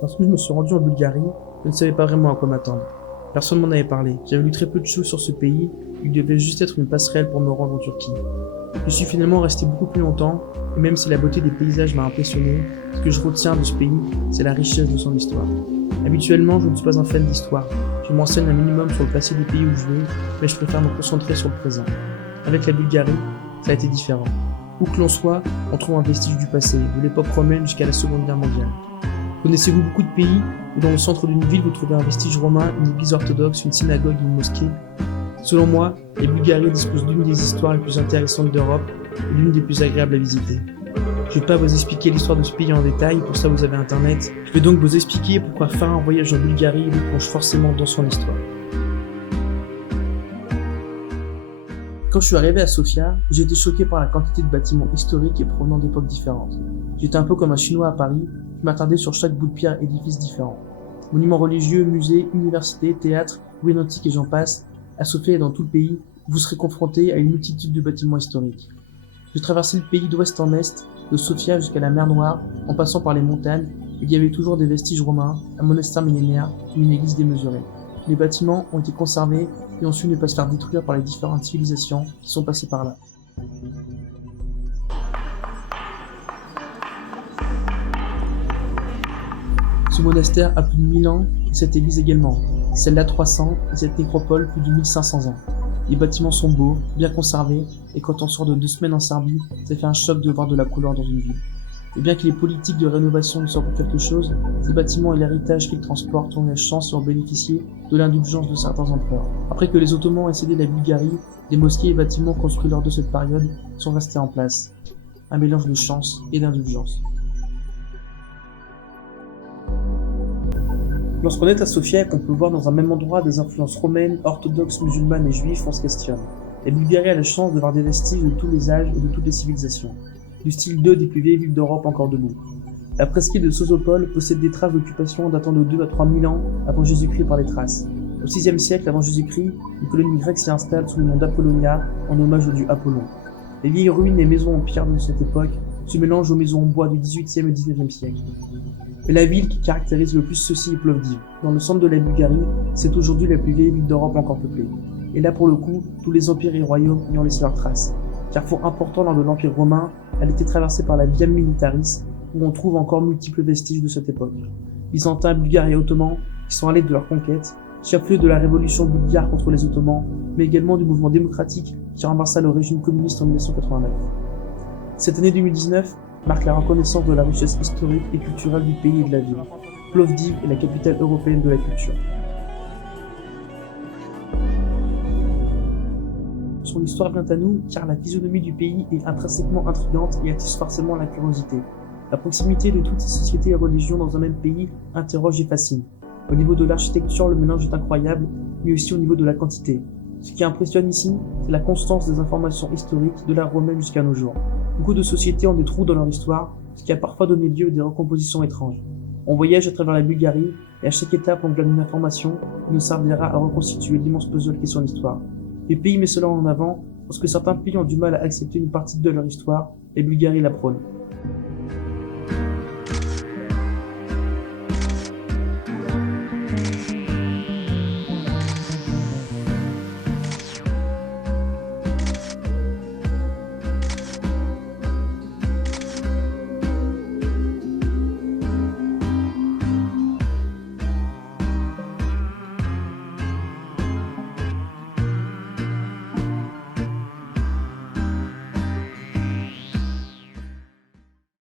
Lorsque je me suis rendu en Bulgarie, je ne savais pas vraiment à quoi m'attendre. Personne m'en avait parlé. J'avais lu très peu de choses sur ce pays. Il devait juste être une passerelle pour me rendre en Turquie. Je suis finalement resté beaucoup plus longtemps, et même si la beauté des paysages m'a impressionné, ce que je retiens de ce pays, c'est la richesse de son histoire. Habituellement, je ne suis pas un fan d'histoire. Je m'enseigne un minimum sur le passé des pays où je vais, mais je préfère me concentrer sur le présent. Avec la Bulgarie, ça a été différent. Où que l'on soit, on trouve un vestige du passé, de l'époque romaine jusqu'à la Seconde Guerre mondiale. Connaissez-vous beaucoup de pays où dans le centre d'une ville vous trouvez un vestige romain, une église orthodoxe, une synagogue, une mosquée? Selon moi, la Bulgarie dispose d'une des histoires les plus intéressantes d'Europe et l'une des plus agréables à visiter. Je ne vais pas vous expliquer l'histoire de ce pays en détail, pour ça vous avez internet. Je vais donc vous expliquer pourquoi faire un voyage en Bulgarie vous plonge forcément dans son histoire. Quand je suis arrivé à Sofia, j'ai été choqué par la quantité de bâtiments historiques et provenant d'époques différentes. J'étais un peu comme un Chinois à Paris, je m'attardais sur chaque bout de pierre édifice différent. Monuments religieux, musées, universités, théâtres, ruines antiques et j'en passe, à Sofia et dans tout le pays, vous serez confronté à une multitude de bâtiments historiques. J'ai traversé le pays d'ouest en est, de Sofia jusqu'à la mer Noire, en passant par les montagnes, et il y avait toujours des vestiges romains, un monastère millénaire et une église démesurée. Les bâtiments ont été conservés et ont su ne pas se faire détruire par les différentes civilisations qui sont passées par là. Ce monastère a plus de 1000 ans et cette église également, celle-là 300 et cette nécropole plus de 1500 ans. Les bâtiments sont beaux, bien conservés et quand on sort de 2 semaines en Serbie, ça fait un choc de voir de la couleur dans une ville. Et bien que les politiques de rénovation ne soient pas quelque chose, ces bâtiments et l'héritage qu'ils transportent ont eu la chance et ont bénéficié de l'indulgence de certains empereurs. Après que les Ottomans aient cédé la Bulgarie, les mosquées et bâtiments construits lors de cette période sont restés en place. Un mélange de chance et d'indulgence. Lorsqu'on est à Sofia et qu'on peut voir dans un même endroit des influences romaines, orthodoxes, musulmanes et juives, on se questionne. La Bulgarie a la chance de voir des vestiges de tous les âges et de toutes les civilisations. Du style 2 des plus vieilles villes d'Europe encore debout. La presqu'île de Sozopol possède des traces d'occupation datant de 2 à 3 000 ans avant Jésus-Christ par les Thraces. Au VIe siècle avant Jésus-Christ, une colonie grecque s'y installe sous le nom d'Apollonia en hommage au dieu Apollon. Les vieilles ruines et maisons en pierre de cette époque se mélangent aux maisons en bois du XVIIIe et XIXe siècle. Mais la ville qui caractérise le plus ceci est Plovdiv. Dans le centre de la Bulgarie, c'est aujourd'hui la plus vieille ville d'Europe encore peuplée. Et là pour le coup, tous les empires et royaumes y ont laissé leurs traces. Carrefour important lors de l'Empire romain, elle était traversée par la Via Militaris, où on trouve encore multiples vestiges de cette époque. Byzantins, Bulgares et Ottomans, qui sont allés de leur conquête, chef-lieu de la révolution bulgare contre les Ottomans, mais également du mouvement démocratique qui renversa le régime communiste en 1989. Cette année 2019 marque la reconnaissance de la richesse historique et culturelle du pays et de la ville. Plovdiv est la capitale européenne de la culture. Son histoire vient à nous car la physionomie du pays est intrinsèquement intrigante et attise forcément la curiosité. La proximité de toutes ces sociétés et religions dans un même pays interroge et fascine. Au niveau de l'architecture, le mélange est incroyable, mais aussi au niveau de la quantité. Ce qui impressionne ici, c'est la constance des informations historiques de l'ère romaine jusqu'à nos jours. Beaucoup de sociétés ont des trous dans leur histoire, ce qui a parfois donné lieu à des recompositions étranges. On voyage à travers la Bulgarie, et à chaque étape on gagne une information qui nous servira à reconstituer l'immense puzzle qu'est son histoire. Les pays mettent cela en avant, parce que certains pays ont du mal à accepter une partie de leur histoire, et Bulgarie la prône.